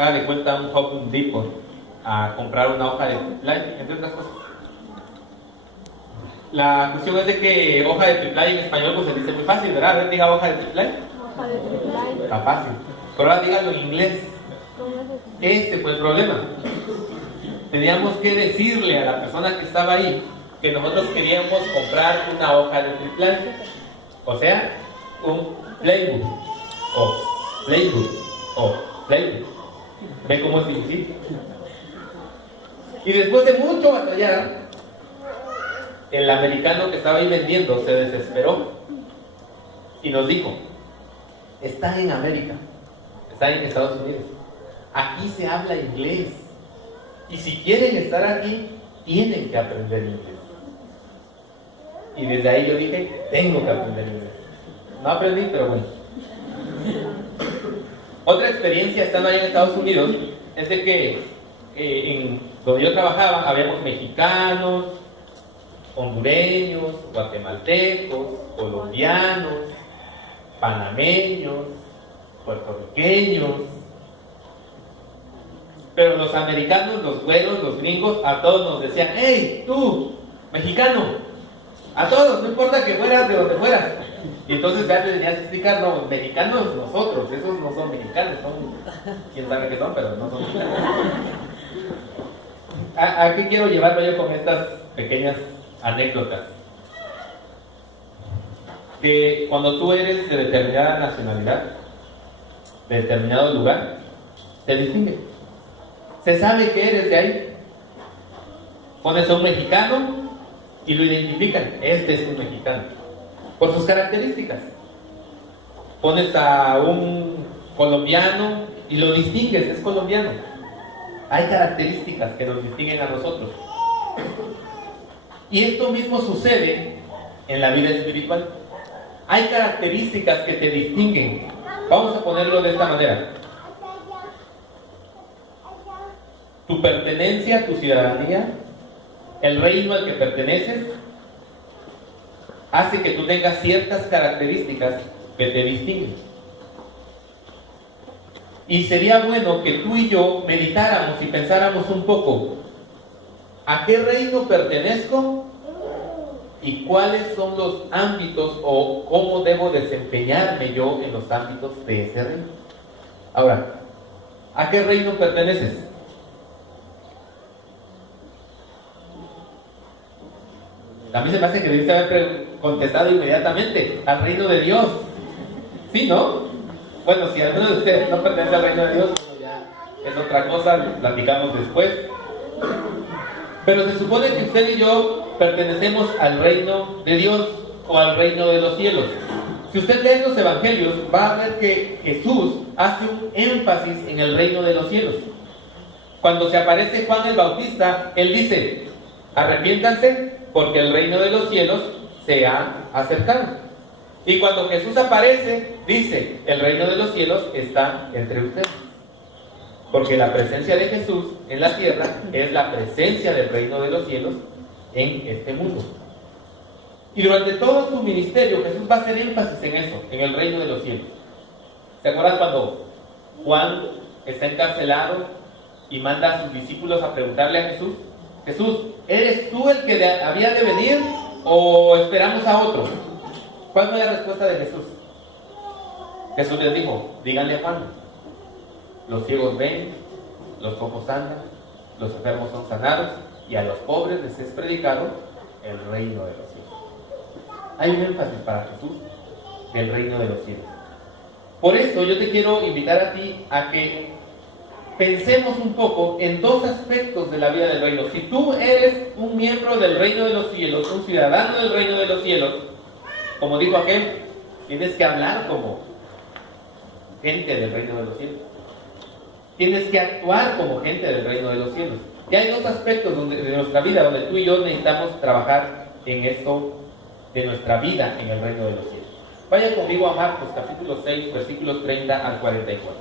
haga de cuenta un Home Depot a comprar una hoja de triplay, entre otras cosas. La cuestión es de que hoja de triplay en español pues se dice muy fácil, ¿verdad? A ver, diga hoja de triplay. Hoja de triplay. Está fácil. Pero ahora dígalo en inglés. Este fue el problema. Teníamos que decirle a la persona que estaba ahí que nosotros queríamos comprar una hoja de triplay. O sea, un playbook. O playbook. O playbook. ¿Ve cómo es difícil? Y después de mucho batallar, el americano que estaba ahí vendiendo se desesperó y nos dijo: están en América, están en Estados Unidos, aquí se habla inglés y si quieren estar aquí tienen que aprender inglés. Y desde ahí yo dije: tengo que aprender inglés. No aprendí, pero bueno. Otra experiencia estando ahí en Estados Unidos es de que donde yo trabajaba habíamos mexicanos, hondureños, guatemaltecos, colombianos, panameños, puertorriqueños. Pero los americanos, los güeros, los gringos, a todos nos decían: ¡hey, tú, mexicano! A todos, no importa que fueras de donde fueras. Y entonces ya te tenías que explicar: no, mexicanos nosotros, esos no son mexicanos, son quién sabe qué son, pero no son mexicanos. ¿A qué quiero llevarlo yo con estas pequeñas anécdotas? Que cuando tú eres de determinada nacionalidad, de determinado lugar, te distingue. Se sabe que eres de ahí. Pones a un mexicano y lo identifican: este es un mexicano, por sus características. Pones a un colombiano y lo distingues: es colombiano. Hay características que nos distinguen a nosotros. Y esto mismo sucede en la vida espiritual. Hay características que te distinguen. Vamos a ponerlo de esta manera: tu pertenencia, tu ciudadanía, el reino al que perteneces, hace que tú tengas ciertas características que te distinguen. Y sería bueno que tú y yo meditáramos y pensáramos un poco: ¿a qué reino pertenezco? ¿Y cuáles son los ámbitos o cómo debo desempeñarme yo en los ámbitos de ese reino? Ahora, ¿a qué reino perteneces? A mí se me hace que debiste haber contestado inmediatamente: al reino de Dios. ¿Sí, no? Bueno, si alguno de ustedes no pertenece al reino de Dios, bueno, ya es otra cosa, lo platicamos después. Pero se supone que usted y yo pertenecemos al reino de Dios o al reino de los cielos. Si usted lee los evangelios, va a ver que Jesús hace un énfasis en el reino de los cielos. Cuando se aparece Juan el Bautista, él dice: arrepiéntanse porque el reino de los cielos se ha acercado. Y cuando Jesús aparece, dice: el reino de los cielos está entre ustedes. Porque la presencia de Jesús en la tierra es la presencia del reino de los cielos en este mundo. Y durante todo su ministerio, Jesús va a hacer énfasis en eso, en el reino de los cielos. ¿Se acuerdan cuando Juan está encarcelado y manda a sus discípulos a preguntarle a Jesús: Jesús, ¿eres tú el que había de venir o esperamos a otro? ¿Cuál fue la respuesta de Jesús? Jesús les dijo: díganle a Juan, los ciegos ven, los cojos andan, los enfermos son sanados, y a los pobres les es predicado el reino de los cielos. Hay un énfasis para Jesús del reino de los cielos. Por eso yo te quiero invitar a ti a que pensemos un poco en dos aspectos de la vida del reino. Si tú eres un miembro del reino de los cielos, un ciudadano del reino de los cielos, como dijo aquel, tienes que hablar como gente del reino de los cielos. Tienes que actuar como gente del reino de los cielos. Y hay dos aspectos de nuestra vida donde tú y yo necesitamos trabajar en esto de nuestra vida en el reino de los cielos. Vaya conmigo a Marcos capítulo 6, versículos 30 al 44.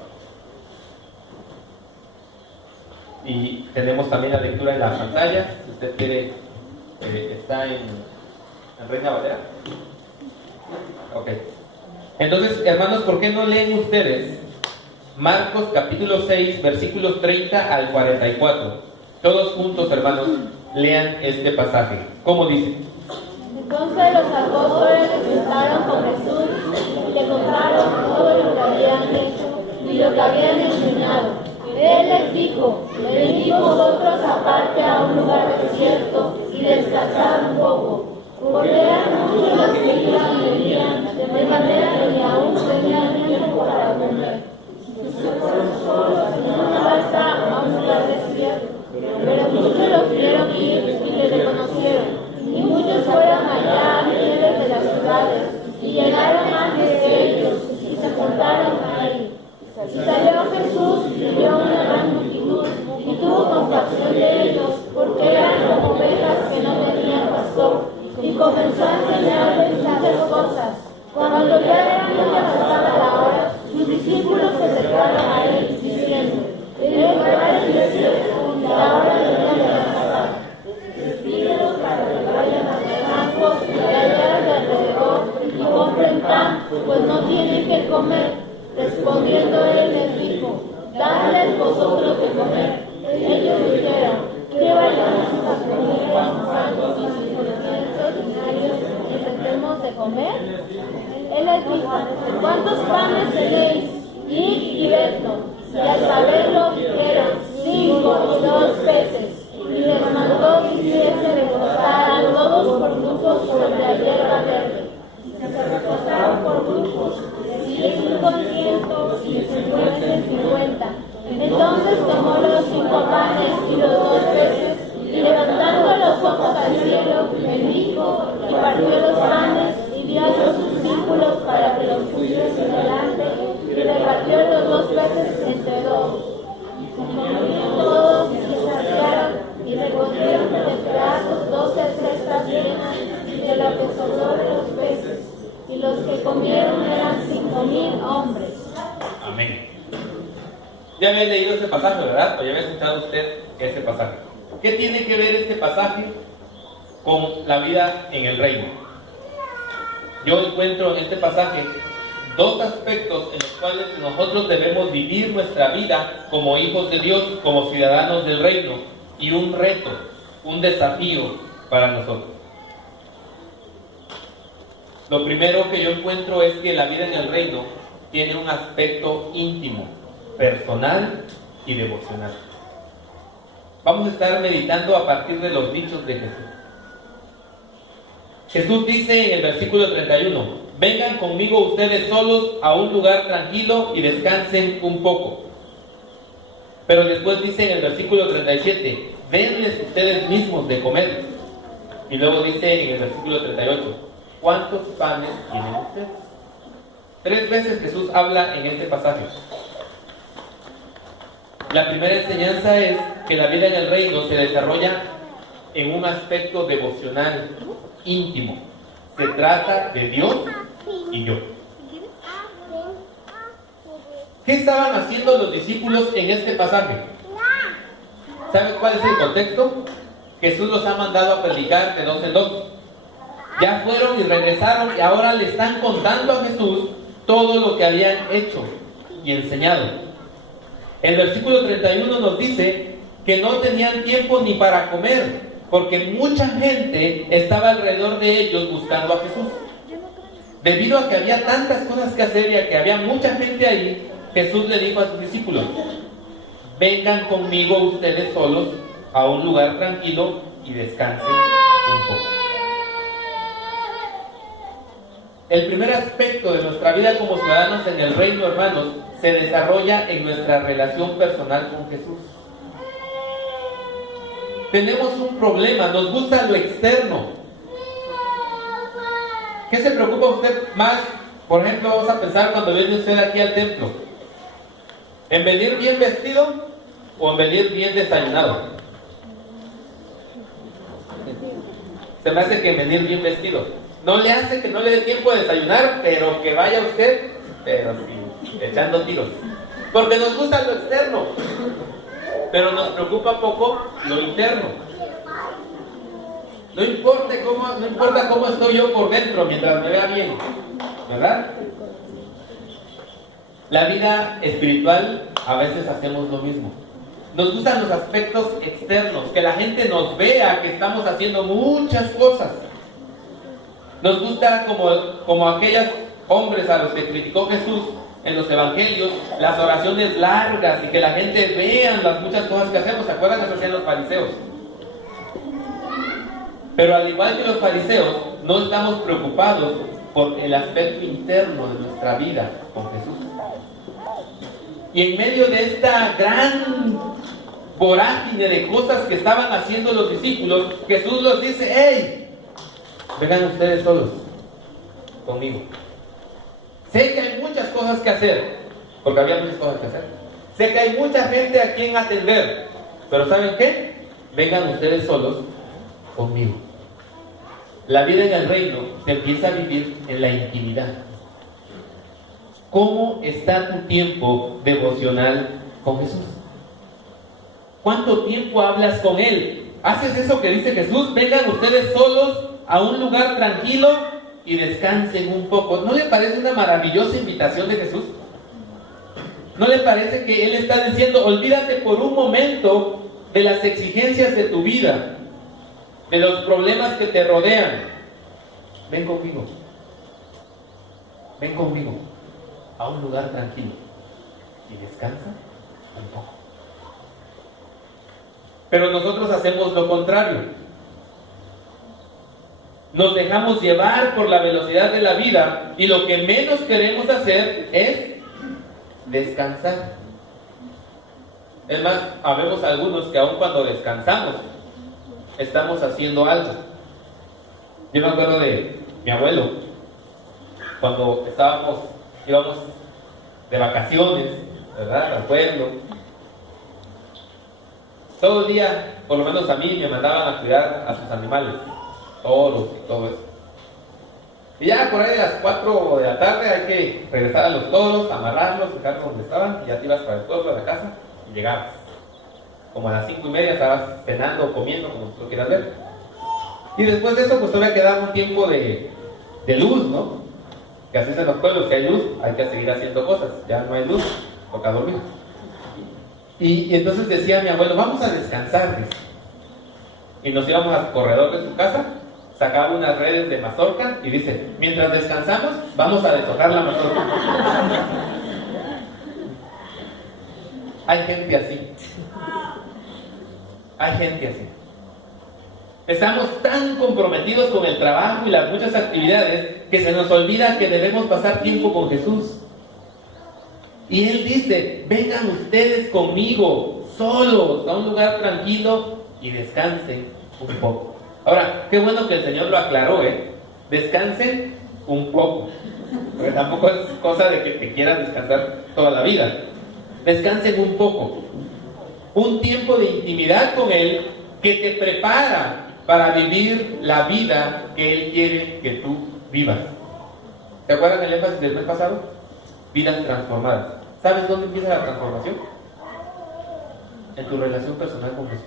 Y tenemos también la lectura en la pantalla, si usted quiere, está en Reina Valera. Ok. Entonces, hermanos, ¿por qué no leen ustedes Marcos capítulo 6, versículos 30 al 44. Todos juntos, hermanos, lean este pasaje. ¿Cómo dice? Entonces los apóstoles estaban con Jesús y le contaron todo lo que habían hecho y lo que habían enseñado. Él les dijo: venid vosotros aparte a un lugar desierto y descansad un poco, porque eran muchos los que iban y venían, de manera que ni aún tenían tiempo para comer. Se fueron solos en una barca a un lugar desierto, pero muchos los vieron ir y le reconocieron. Y muchos fueron allá a fieles de las ciudades, y llegaron antes de ellos, y se juntaron ahí. Y salió Jesús y vio una gran multitud, y tuvo compasión de ellos, porque eran como ovejas que no tenían pastor, y comenzó a enseñarles muchas cosas. Cuando ya era muy avanzada la hora, sus discípulos se acercaron a él, diciendo: la hora de pasar. Despídelos para que vayan a los campos y a las tierras de alrededor y compren pan, pues no tienen que comer. Respondiendo él les dijo: dadles vosotros de comer. Ellos dijeron: ¿qué vayamos a comer con panes y 500 dinarios y tendremos de comer? Él les dijo: ¿cuántos panes tenéis? Id y vedlo. Y al saberlo dijeron: 5 y 2 peces. Y les mandó que hiciese reposar a todos por grupos sobre la hierba verde. Se reposaron por grupos, 500 y 50. Entonces tomó los 5 panes y los 2 peces, y levantando los ojos al cielo, bendijo y partió los panes y dio a sus discípulos para que los pusiesen delante, y repartió los 2 peces entre 2. Comieron todos y se saciaron, y recogieron de los pedazos 12 cestas llenas de lo que sobró de los peces, y los que comieron eran 5,000 hombres. Amén. Ya había leído ese pasaje, ¿verdad? O ya había escuchado usted ese pasaje. ¿Qué tiene que ver este pasaje con la vida en el reino? Yo encuentro en este pasaje dos aspectos en los cuales nosotros debemos vivir nuestra vida como hijos de Dios, como ciudadanos del reino, y un reto, un desafío para nosotros. Lo primero que yo encuentro es que la vida en el reino tiene un aspecto íntimo, personal y devocional. Vamos a estar meditando a partir de los dichos de Jesús. Jesús dice en el versículo 31: vengan conmigo ustedes solos a un lugar tranquilo y descansen un poco. Pero después dice en el versículo 37: denles ustedes mismos de comer. Y luego dice en el versículo 38: ¿cuántos panes tienen ustedes? 3 veces Jesús habla en este pasaje. La primera enseñanza es que la vida en el reino se desarrolla en un aspecto devocional, íntimo. Se trata de Dios y yo. ¿Qué estaban haciendo los discípulos en este pasaje? ¿Saben cuál es el contexto? Jesús los ha mandado a predicar de 2 en 2. Ya fueron y regresaron y ahora le están contando a Jesús todo lo que habían hecho y enseñado. El versículo 31 nos dice que no tenían tiempo ni para comer, porque mucha gente estaba alrededor de ellos buscando a Jesús. Debido a que había tantas cosas que hacer y a que había mucha gente ahí, Jesús le dijo a sus discípulos: vengan conmigo ustedes solos a un lugar tranquilo y descansen un poco. El primer aspecto de nuestra vida como ciudadanos en el reino, hermanos, se desarrolla en nuestra relación personal con Jesús. Tenemos un problema, nos gusta lo externo. ¿Qué se preocupa usted más? Por ejemplo, vamos a pensar cuando viene usted aquí al templo: ¿en venir bien vestido o en venir bien desayunado? Se me hace que venir bien vestido. No le hace que no le dé tiempo de desayunar, pero que vaya usted, pero sí, echando tiros. Porque nos gusta lo externo, pero nos preocupa poco lo interno. No importa cómo estoy yo por dentro mientras me vea bien, ¿verdad? La vida espiritual, a veces hacemos lo mismo. Nos gustan los aspectos externos, que la gente nos vea que estamos haciendo muchas cosas. Nos gusta como aquellos hombres a los que criticó Jesús en los evangelios, las oraciones largas y que la gente vea las muchas cosas que hacemos. ¿Se acuerdan que eso hacían los fariseos? Pero al igual que los fariseos, no estamos preocupados por el aspecto interno de nuestra vida con Jesús. Y en medio de esta gran vorágine de cosas que estaban haciendo los discípulos, Jesús los dice: ¡hey! Vengan ustedes solos conmigo. Sé que hay muchas cosas que hacer, porque había muchas cosas que hacer. Sé que hay mucha gente a quien atender, pero ¿saben qué? Vengan ustedes solos conmigo. La vida en el reino se empieza a vivir en la intimidad. ¿Cómo está tu tiempo devocional con Jesús? ¿Cuánto tiempo hablas con Él? ¿Haces eso que dice Jesús? Vengan ustedes solos a un lugar tranquilo y descansen un poco. ¿No le parece una maravillosa invitación de Jesús? ¿No le parece que Él está diciendo: olvídate por un momento de las exigencias de tu vida, de los problemas que te rodean? Ven conmigo. Ven conmigo a un lugar tranquilo y descansa un poco. Pero nosotros hacemos lo contrario. Nos dejamos llevar por la velocidad de la vida y lo que menos queremos hacer es descansar. Es más, habemos algunos que aun cuando descansamos estamos haciendo algo. Yo me acuerdo de mi abuelo, cuando íbamos de vacaciones, ¿verdad?, al pueblo. Todo el día, por lo menos a mí, me mandaban a cuidar a sus animales, toros y todo eso. Y ya por ahí a las 4 de la tarde hay que regresar a los toros, amarrarlos, dejarlos donde estaban, y ya te ibas para el pueblo, a la casa, y llegabas. Como a las 5:30 estabas cenando o comiendo, como tú lo quieras ver. Y después de eso, pues todavía quedaba un tiempo de luz, ¿no? Que así es en los pueblos: si hay luz, hay que seguir haciendo cosas. Ya no hay luz, toca dormir. Y entonces decía mi abuelo: vamos a descansar, dice. Y nos íbamos al corredor de su casa, sacaba unas redes de mazorca y dice: mientras descansamos, vamos a deshojar la mazorca. Hay gente así. Hay gente así. Estamos tan comprometidos con el trabajo y las muchas actividades que se nos olvida que debemos pasar tiempo con Jesús. Y Él dice: vengan ustedes conmigo, solos, a un lugar tranquilo y descansen un poco. Ahora, qué bueno que el Señor lo aclaró, descansen un poco. Porque tampoco es cosa de que te quieras descansar toda la vida. Descansen un poco. Un tiempo de intimidad con Él que te prepara para vivir la vida que Él quiere que tú vivas. ¿Te acuerdan el énfasis del mes pasado? Vidas transformadas. ¿Sabes dónde empieza la transformación? En tu relación personal con Jesús.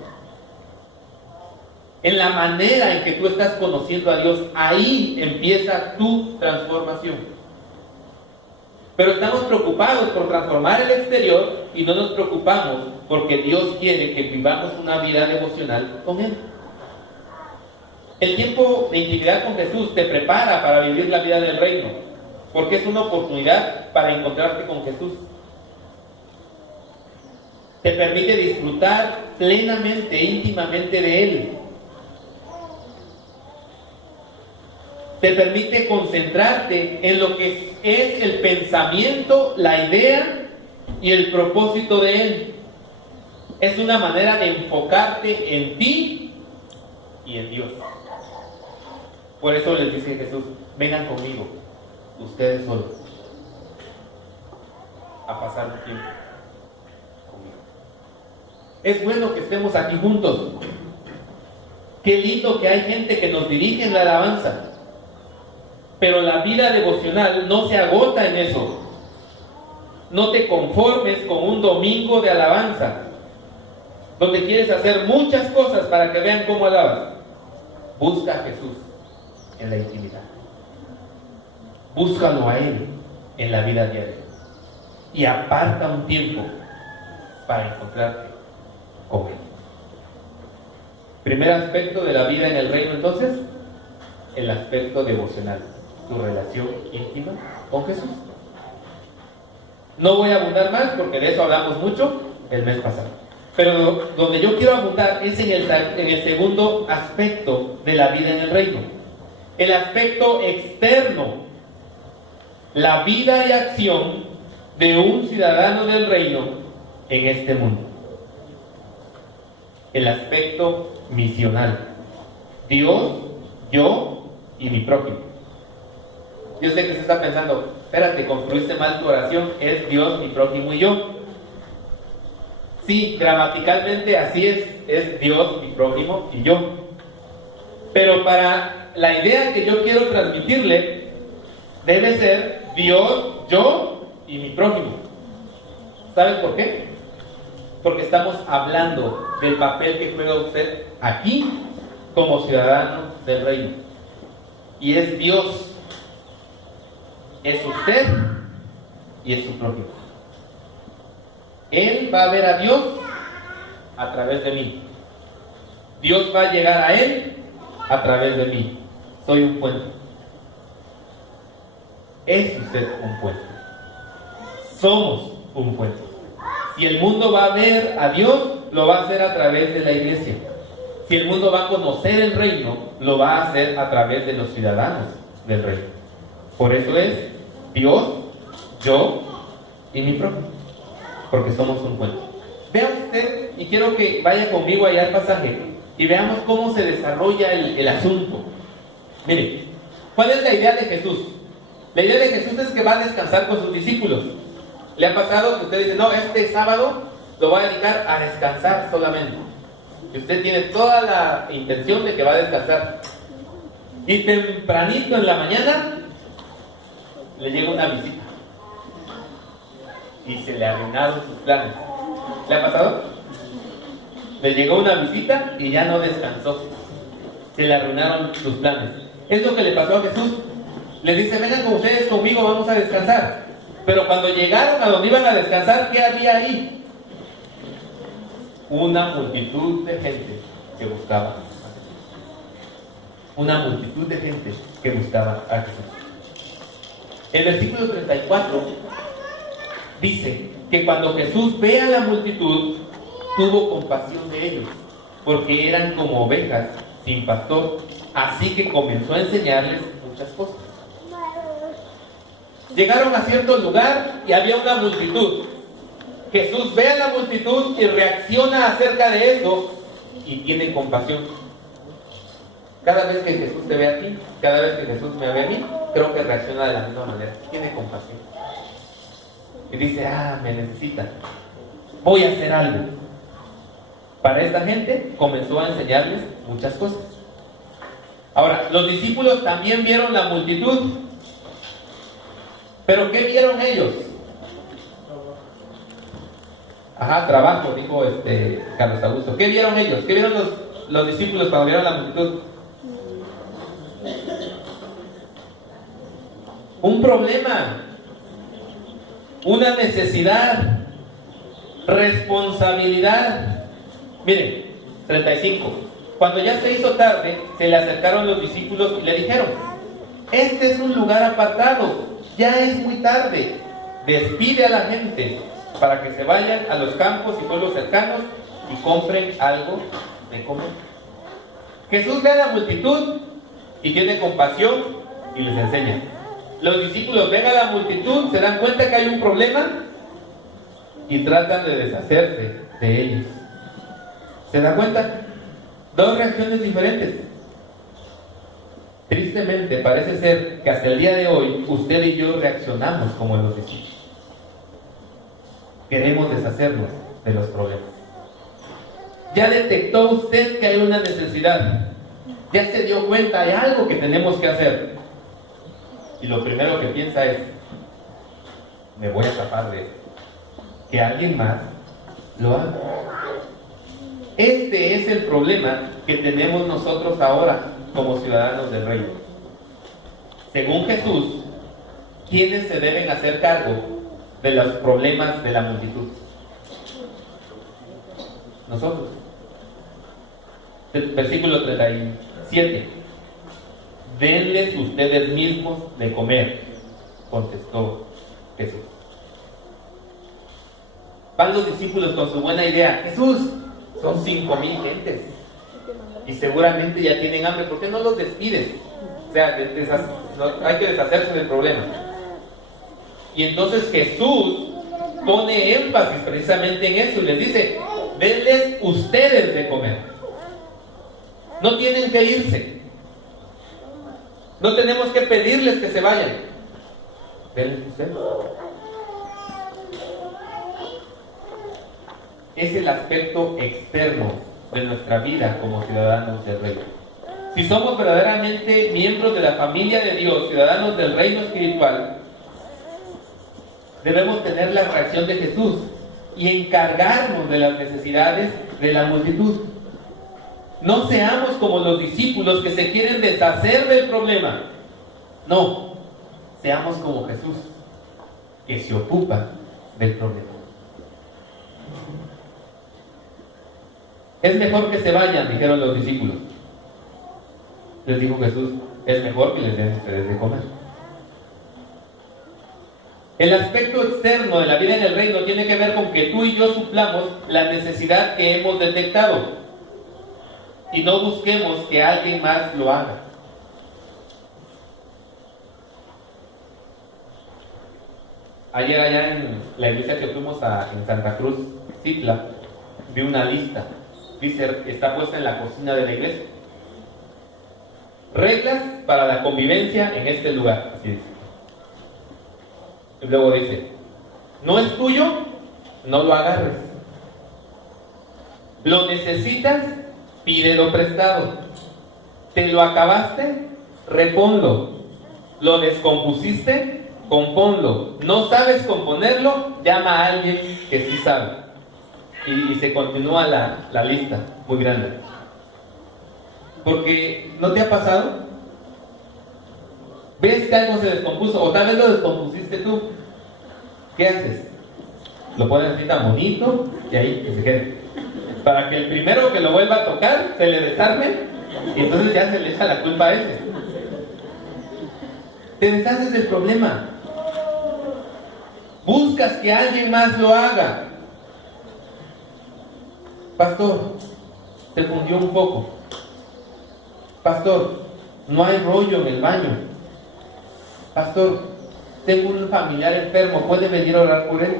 En la manera en que tú estás conociendo a Dios, ahí empieza tu transformación. Pero estamos preocupados por transformar el exterior y no nos preocupamos porque Dios quiere que vivamos una vida devocional con Él. El tiempo de intimidad con Jesús te prepara para vivir la vida del reino, porque es una oportunidad para encontrarte con Jesús. Te permite disfrutar plenamente, íntimamente de Él. Te permite concentrarte en lo que es el pensamiento, la idea y el propósito de Él. Es una manera de enfocarte en ti y en Dios. Por eso les dice Jesús: vengan conmigo, ustedes solos, a pasar un tiempo conmigo. Es bueno que estemos aquí juntos. Qué lindo que hay gente que nos dirige en la alabanza. Pero la vida devocional no se agota en eso. No te conformes con un domingo de alabanza, donde quieres hacer muchas cosas para que vean cómo alabas. Busca a Jesús en la intimidad. Búscalo a Él en la vida diaria. y aparta un tiempo para encontrarte con Él. Primer aspecto de la vida en el reino, entonces, el aspecto devocional, tu relación íntima con Jesús. No voy a abundar más porque de eso hablamos mucho el mes pasado. Pero donde yo quiero abundar es en el segundo aspecto de la vida en el reino. El aspecto externo, la vida y acción de un ciudadano del reino en este mundo. El aspecto misional. Dios, yo y mi prójimo. Yo sé que se está pensando, espérate, construiste mal tu oración, es Dios, mi prójimo y yo. Sí, gramaticalmente así es Dios, mi prójimo y yo. Pero para la idea que yo quiero transmitirle, debe ser Dios, yo y mi prójimo. ¿Saben por qué? Porque estamos hablando del papel que juega usted aquí como ciudadano del reino. Y es Dios, es usted y es su prójimo. Él va a ver a Dios a través de mí. Dios va a llegar a Él a través de mí. Soy un puente. Es usted un puente. Somos un puente. Si el mundo va a ver a Dios, lo va a hacer a través de la iglesia. Si el mundo va a conocer el reino, lo va a hacer a través de los ciudadanos del reino. Por eso es Dios, yo y mi prójimo. Porque somos un puente. Vea usted, y quiero que vaya conmigo allá al pasaje y veamos cómo se desarrolla el asunto. Mire, ¿cuál es la idea de Jesús? La idea de Jesús es que va a descansar con sus discípulos. ¿Le ha pasado que usted dice, no, este sábado lo va a dedicar a descansar solamente? Y usted tiene toda la intención de que va a descansar. Y tempranito en la mañana le llega una visita. Y se le arruinaron sus planes. ¿Le ha pasado? Le llegó una visita y ya no descansó. Se le arruinaron sus planes. Es lo que le pasó a Jesús. Les dice, vengan con ustedes conmigo, vamos a descansar. Pero cuando llegaron a donde iban a descansar, ¿qué había ahí? Una multitud de gente que buscaba a Jesús. Una multitud de gente que buscaba a Jesús. El versículo 34 dice que cuando Jesús ve a la multitud, tuvo compasión de ellos, porque eran como ovejas sin pastor, así que comenzó a enseñarles muchas cosas. Llegaron a cierto lugar y había una multitud. Jesús ve a la multitud y reacciona acerca de eso y tiene compasión. Cada vez que Jesús te ve a ti, cada vez que Jesús me ve a mí, creo que reacciona de la misma manera. Tiene compasión. Y dice, me necesitan. Voy a hacer algo. Para esta gente comenzó a enseñarles muchas cosas. Ahora, los discípulos también vieron la multitud. ¿Pero qué vieron ellos? Trabajo, dijo Carlos Augusto. ¿Qué vieron ellos? ¿Qué vieron los discípulos cuando vieron la multitud? Un problema, una necesidad, responsabilidad. Miren, 35. Cuando ya se hizo tarde, se le acercaron los discípulos y le dijeron, este es un lugar apartado, ya es muy tarde, despide a la gente para que se vayan a los campos y pueblos cercanos y compren algo de comer. Jesús ve a la multitud y tiene compasión y les enseña. Los discípulos ven a la multitud, se dan cuenta que hay un problema y tratan de deshacerse de ellos. ¿Se dan cuenta? Dos reacciones diferentes. Tristemente parece ser que hasta el día de hoy usted y yo reaccionamos como los discípulos. Queremos deshacernos de los problemas. Ya detectó usted que hay una necesidad. Ya se dio cuenta, hay algo que tenemos que hacer. Y lo primero que piensa es, me voy a zafar de esto. Que alguien más lo haga. Este es el problema que tenemos nosotros ahora como ciudadanos del reino. Según Jesús, ¿quiénes se deben hacer cargo de los problemas de la multitud? Nosotros. Versículo 37. Denles ustedes mismos de comer, contestó Jesús. Van los discípulos con su buena idea. Jesús, son 5,000 gentes y seguramente ya tienen hambre. ¿Por qué no los despides? O sea, hay que deshacerse del problema. Y entonces Jesús pone énfasis precisamente en eso y les dice: denles ustedes de comer. No tienen que irse. No tenemos que pedirles que se vayan. Denles ustedes. Es el aspecto externo de nuestra vida como ciudadanos del reino. Si somos verdaderamente miembros de la familia de Dios, ciudadanos del reino espiritual, debemos tener la reacción de Jesús y encargarnos de las necesidades de la multitud. No seamos como los discípulos que se quieren deshacer del problema. No, seamos como Jesús, que se ocupa del problema. Es mejor que se vayan, dijeron los discípulos. Les dijo Jesús: es mejor que les den ustedes de comer. El aspecto externo de la vida en el reino tiene que ver con que tú y yo suplamos la necesidad que hemos detectado y no busquemos que alguien más lo haga. Ayer allá en la iglesia que fuimos en Santa Cruz, Citla, vi una lista. Dice, está puesta en la cocina de la iglesia: reglas para la convivencia en este lugar. Así dice. Y luego dice: no es tuyo, no lo agarres. Lo necesitas, pídelo prestado. Te lo acabaste, reponlo. Lo descompusiste, componlo. No sabes componerlo, llama a alguien que sí sabe. Y se continúa la lista, muy grande. Porque, ¿no te ha pasado? ¿Ves que algo se descompuso? O tal vez lo descompusiste tú. ¿Qué haces? Lo pones así tan bonito y ahí que se quede. Para que el primero que lo vuelva a tocar se le desarme y entonces ya se le echa la culpa a ese. Te deshaces del problema. Buscas que alguien más lo haga. Pastor, se fundió un poco. Pastor, no hay rollo en el baño. Pastor, tengo un familiar enfermo, ¿puede venir a orar por él?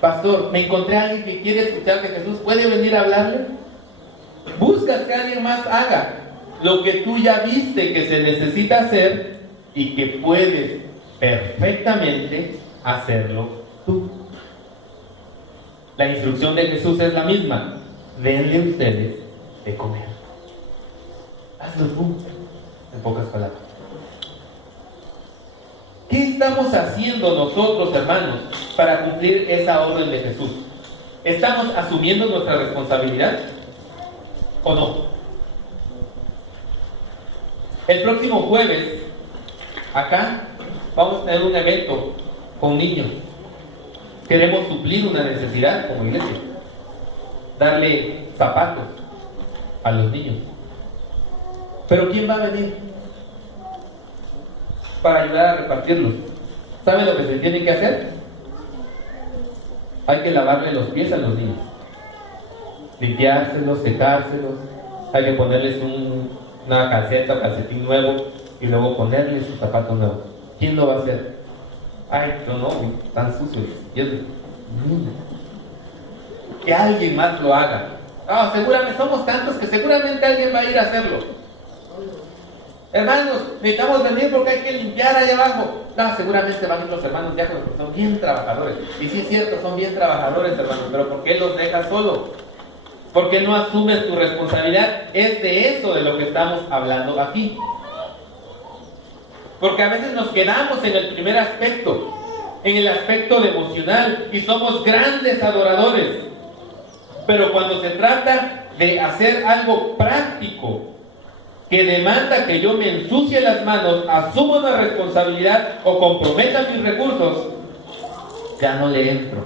Pastor, me encontré a alguien que quiere escuchar de Jesús, ¿puede venir a hablarle? Buscas que alguien más haga lo que tú ya viste que se necesita hacer y que puedes perfectamente hacerlo tú. La instrucción de Jesús es la misma: denle ustedes de comer. Hazlo tú, en pocas palabras. ¿Qué estamos haciendo nosotros, hermanos, para cumplir esa orden de Jesús? ¿Estamos asumiendo nuestra responsabilidad o no? El próximo jueves, acá, vamos a tener un evento con niños. Queremos suplir una necesidad como iglesia: darle zapatos a los niños. Pero ¿quién va a venir para ayudar a repartirlos? ¿Sabe lo que se tiene que hacer? Hay que lavarle los pies a los niños, limpiárselos, secárselos. Hay que ponerles una calceta o calcetín nuevo y luego ponerles sus zapatos nuevos. ¿Quién lo va a hacer? Ay, no, están sucios. Que alguien más lo haga. Seguramente somos tantos que seguramente alguien va a ir a hacerlo. Hermanos, necesitamos venir porque hay que limpiar allá abajo. Seguramente van a ir los hermanos diáconos porque son bien trabajadores. Y sí es cierto, son bien trabajadores, hermanos, pero ¿por qué los dejas solos? ¿Por qué no asumes tu responsabilidad? Es de eso de lo que estamos hablando aquí. Porque a veces nos quedamos en el primer aspecto, en el aspecto devocional, y somos grandes adoradores. Pero cuando se trata de hacer algo práctico que demanda que yo me ensucie las manos, asuma una responsabilidad o comprometa mis recursos, ya no le entro.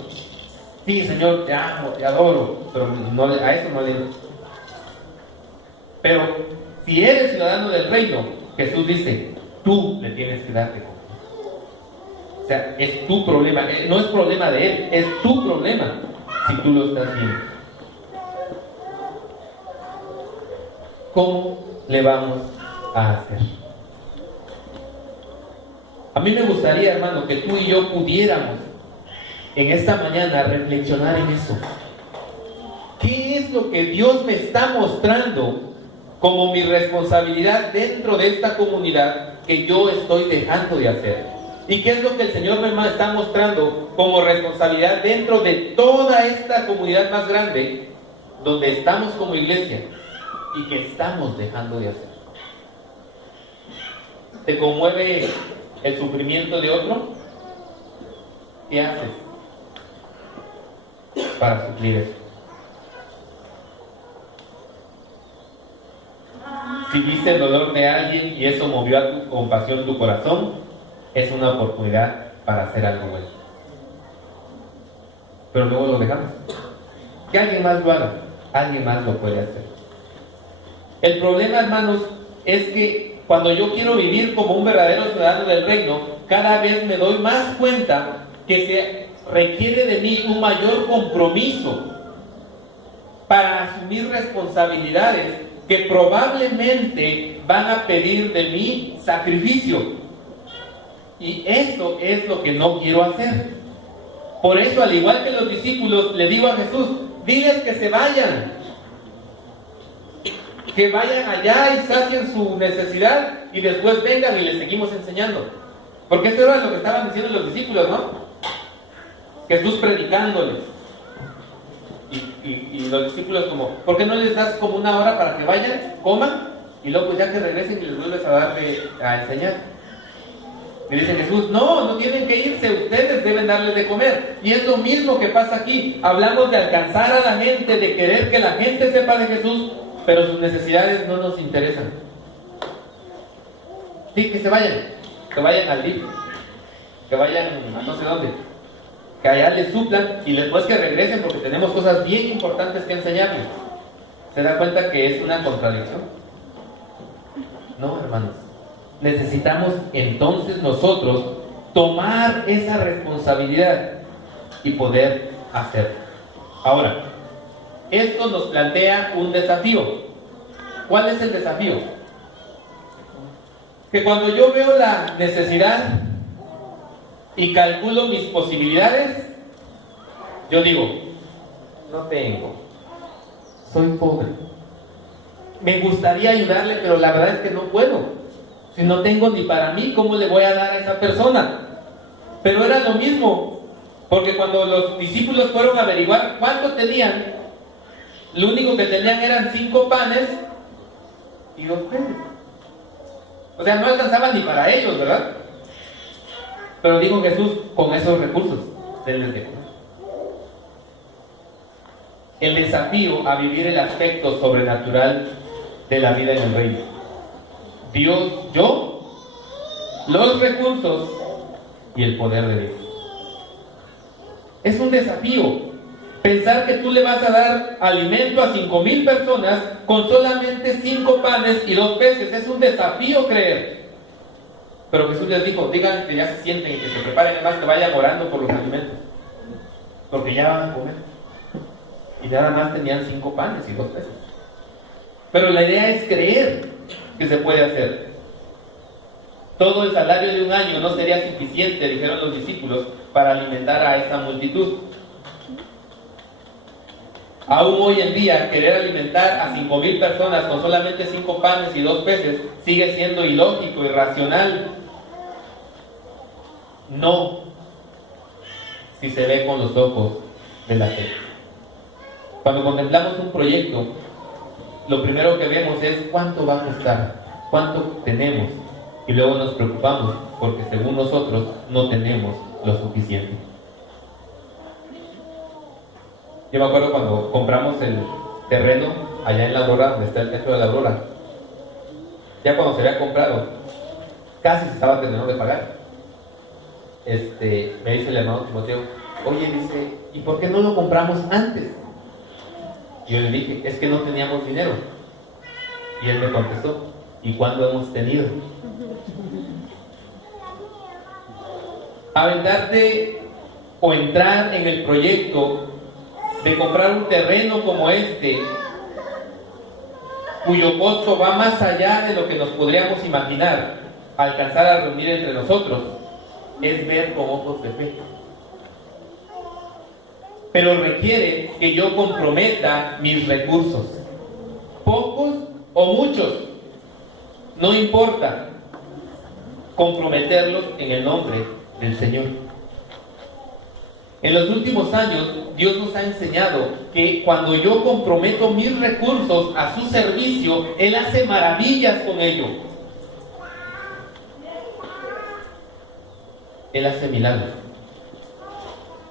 Sí, Señor, te amo, te adoro, pero a eso no le entro. Pero si eres ciudadano del reino, Jesús dice, tú le tienes que dar de comer. O sea, es tu problema, no es problema de Él, es tu problema si tú lo estás viendo. ¿Cómo le vamos a hacer? A mí me gustaría, hermano, que tú y yo pudiéramos en esta mañana reflexionar en eso. ¿Qué es lo que Dios me está mostrando como mi responsabilidad dentro de esta comunidad que yo estoy dejando de hacer? ¿Y qué es lo que el Señor me está mostrando como responsabilidad dentro de toda esta comunidad más grande donde estamos como iglesia y que estamos dejando de hacer? ¿Te conmueve el sufrimiento de otro? ¿Qué haces para suplir eso? Si viste el dolor de alguien y eso movió a tu compasión tu corazón, es una oportunidad para hacer algo bueno. Pero luego lo dejamos. Que alguien más lo haga, alguien más lo puede hacer. El problema, hermanos, es que cuando yo quiero vivir como un verdadero ciudadano del reino, cada vez me doy más cuenta que se requiere de mí un mayor compromiso para asumir responsabilidades que probablemente van a pedir de mí sacrificio. Y eso es lo que no quiero hacer. Por eso, al igual que los discípulos, le digo a Jesús, diles que se vayan. Que vayan allá y saquen su necesidad y después vengan y les seguimos enseñando. Porque eso era lo que estaban diciendo los discípulos, ¿no? Jesús predicándoles. Y los discípulos como, ¿por qué no les das como una hora para que vayan, coman? Y luego pues ya que regresen y les vuelves a dar a enseñar. Y dice Jesús, no tienen que irse, ustedes deben darles de comer. Y es lo mismo que pasa aquí. Hablamos de alcanzar a la gente, de querer que la gente sepa de Jesús, pero sus necesidades no nos interesan. Sí, que vayan al DIF, que vayan a no sé dónde, que allá les suplan y después que regresen porque tenemos cosas bien importantes que enseñarles. ¿Se da cuenta que es una contradicción? No, hermanos. Necesitamos entonces nosotros tomar esa responsabilidad y poder hacerlo. Ahora, esto nos plantea un desafío. ¿Cuál es el desafío? Que cuando yo veo la necesidad y calculo mis posibilidades, yo digo, no tengo, soy pobre, me gustaría ayudarle, pero la verdad es que no puedo. Si no tengo ni para mí, ¿cómo le voy a dar a esa persona? Pero era lo mismo, porque cuando los discípulos fueron a averiguar cuánto tenían, lo único que tenían eran 5 panes y 2 peces. O sea, no alcanzaba ni para ellos, ¿verdad? Pero dijo Jesús, con esos recursos, denles de comer. El desafío a vivir el aspecto sobrenatural de la vida en el reino. Dios, yo, los recursos y el poder de Dios. Es un desafío pensar que tú le vas a dar alimento a 5,000 personas con solamente 5 panes y 2 peces. Es un desafío creer. Pero Jesús les dijo, digan que ya se sienten y que se preparen, además que vayan orando por los alimentos, porque ya van a comer. Y nada más tenían 5 panes y 2 peces. Pero la idea es creer que se puede hacer. Todo el salario de un año no sería suficiente, dijeron los discípulos, para alimentar a esa multitud. Aún hoy en día, querer alimentar a 5,000 personas con solamente 5 panes y 2 peces sigue siendo ilógico, irracional. No, si se ve con los ojos de la fe. Cuando contemplamos un proyecto, lo primero que vemos es cuánto va a costar, cuánto tenemos, y luego nos preocupamos porque según nosotros no tenemos lo suficiente. Yo me acuerdo cuando compramos el terreno allá en La Aurora, donde está el templo de La Aurora. Ya cuando se había comprado, casi se estaba terminando de pagar. Me dice el hermano Timoteo, Oye, dice, ¿y por qué no lo compramos antes? Yo le dije, es que no teníamos dinero. Y él me contestó, ¿y cuándo hemos tenido? Aventarte o entrar en el proyecto de comprar un terreno como este, cuyo costo va más allá de lo que nos podríamos imaginar, alcanzar a reunir entre nosotros, es ver con ojos de fe. Pero requiere que yo comprometa mis recursos, pocos o muchos, no importa, comprometerlos en el nombre del Señor. En los últimos años, Dios nos ha enseñado que cuando yo comprometo mis recursos a su servicio, Él hace maravillas con ello. Él hace milagros.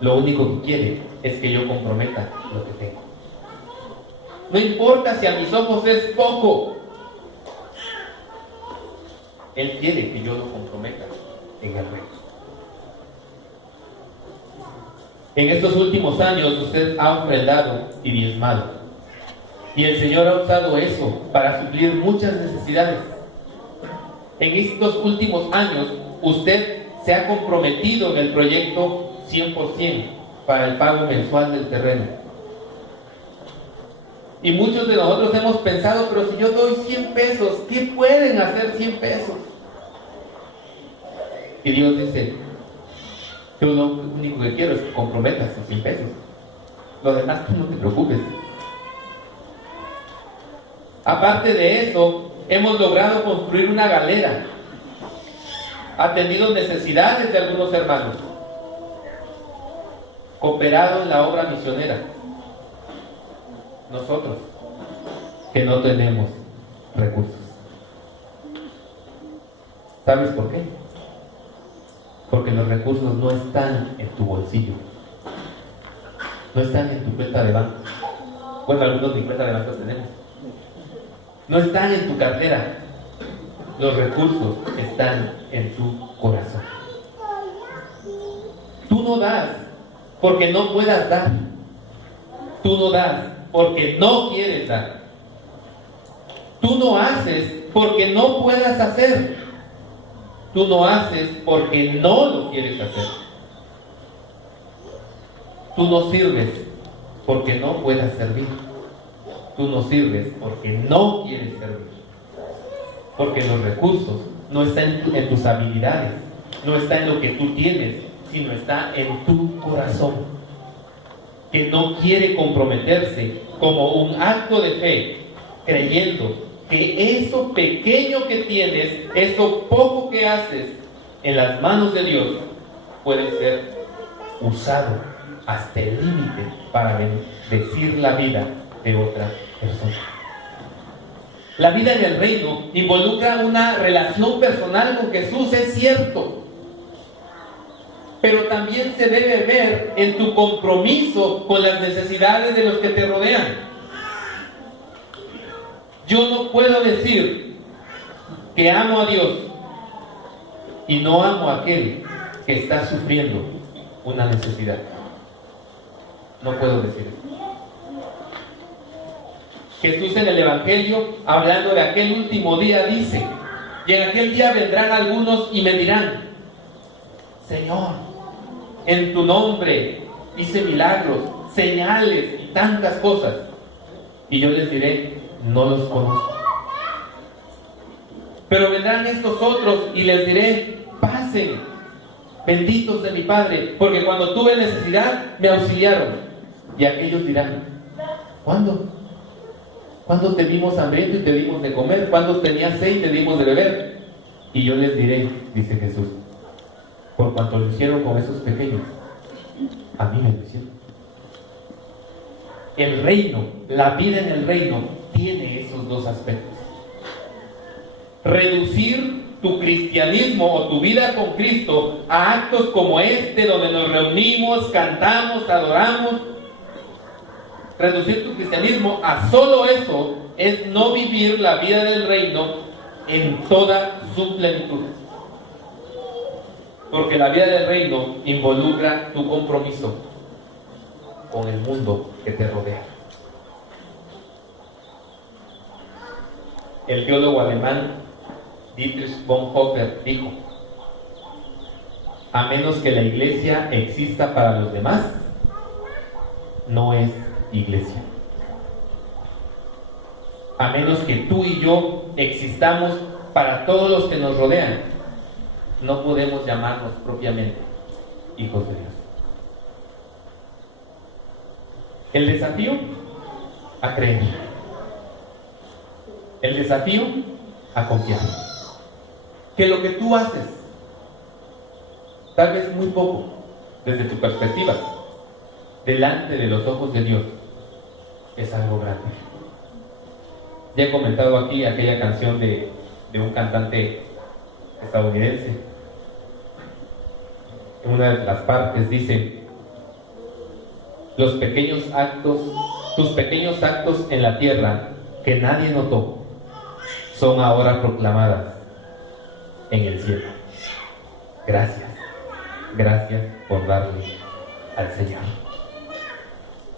Lo único que quiere es que yo comprometa lo que tengo. No importa si a mis ojos es poco. Él quiere que yo lo comprometa en el reino. En estos últimos años usted ha ofrendado y diezmado. Y el Señor ha usado eso para suplir muchas necesidades. En estos últimos años usted se ha comprometido en el proyecto 100% para el pago mensual del terreno. Y muchos de nosotros hemos pensado, pero si yo doy 100 pesos, ¿qué pueden hacer 100 pesos? Y Dios dice, yo lo único que quiero es que comprometas esos 100 pesos. Lo demás tú no te preocupes. Aparte de eso, hemos logrado construir una galera, atendido necesidades de algunos hermanos, cooperado en la obra misionera. Nosotros, que no tenemos recursos. ¿Sabes por qué? Porque los recursos no están en tu bolsillo, no están en tu cuenta de banco. Bueno, algunos ni cuenta de banco tenemos. No están en tu cartera. Los recursos están en tu corazón. Tú no das porque no puedas dar. Tú no das porque no quieres dar. Tú no haces porque no puedas hacer. Tú no haces porque no lo quieres hacer. Tú no sirves porque no puedas servir. Tú no sirves porque no quieres servir. Porque los recursos no están en tus habilidades, no está en lo que tú tienes, sino está en tu corazón, que no quiere comprometerse como un acto de fe, creyendo que eso pequeño que tienes, eso poco que haces en las manos de Dios, puede ser usado hasta el límite para bendecir la vida de otra persona. La vida en el reino involucra una relación personal con Jesús, es cierto, pero también se debe ver en tu compromiso con las necesidades de los que te rodean. Yo no puedo decir que amo a Dios y no amo a aquel que está sufriendo una necesidad. No puedo decir eso. Jesús en el Evangelio, hablando de aquel último día, dice: y en aquel día vendrán algunos y me dirán: Señor, en tu nombre hice milagros, señales y tantas cosas. Y yo les diré: no los conozco. Pero vendrán estos otros y les diré: pasen, benditos de mi Padre, porque cuando tuve necesidad me auxiliaron. Y aquellos dirán: ¿cuándo? ¿Cuándo te vimos hambriento y te dimos de comer? ¿Cuándo tenías sed y te dimos de beber? Y yo les diré, dice Jesús: por cuanto lo hicieron con esos pequeños, a mí me lo hicieron. El reino, la vida en el reino, tiene esos dos aspectos. Reducir tu cristianismo o tu vida con Cristo a actos como este, donde nos reunimos, cantamos, adoramos. Reducir tu cristianismo a solo eso es no vivir la vida del reino en toda su plenitud. Porque la vida del reino involucra tu compromiso con el mundo que te rodea. El teólogo alemán Dietrich Bonhoeffer dijo: a menos que la iglesia exista para los demás, no es iglesia. A menos que tú y yo existamos para todos los que nos rodean, no podemos llamarnos propiamente hijos de Dios. El desafío a creer. El desafío a confiar. Que lo que tú haces, tal vez muy poco, desde tu perspectiva, delante de los ojos de Dios, es algo grande. Ya he comentado aquí aquella canción de un cantante estadounidense. En una de las partes dice: tus pequeños actos en la tierra que nadie notó, son ahora proclamadas en el cielo. Gracias por darle al Señor.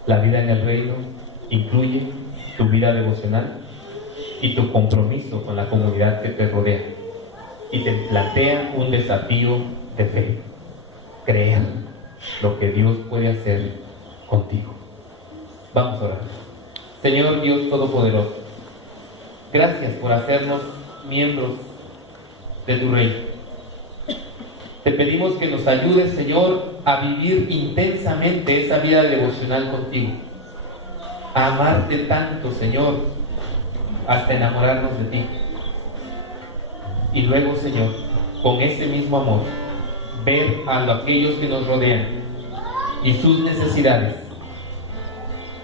La vida en el reino incluye tu vida devocional y tu compromiso con la comunidad que te rodea, y te plantea un desafío de fe: creer lo que Dios puede hacer contigo. Vamos a orar. Señor Dios Todopoderoso, gracias por hacernos miembros de tu reino. Te pedimos que nos ayudes, Señor, a vivir intensamente esa vida devocional contigo, a amarte tanto, Señor, hasta enamorarnos de ti. Y luego, Señor, con ese mismo amor, ver a aquellos que nos rodean y sus necesidades,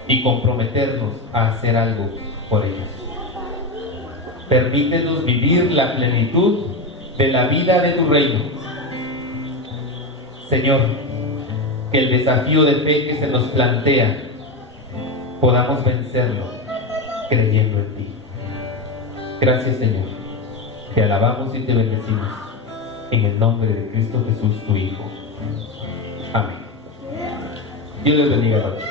y comprometernos a hacer algo por ellos. Permítenos vivir la plenitud de la vida de tu reino. Señor, que el desafío de fe que se nos plantea podamos vencerlo creyendo en ti. Gracias, Señor. Te alabamos y te bendecimos en el nombre de Cristo Jesús, tu Hijo. Amén. Dios les bendiga, Padre.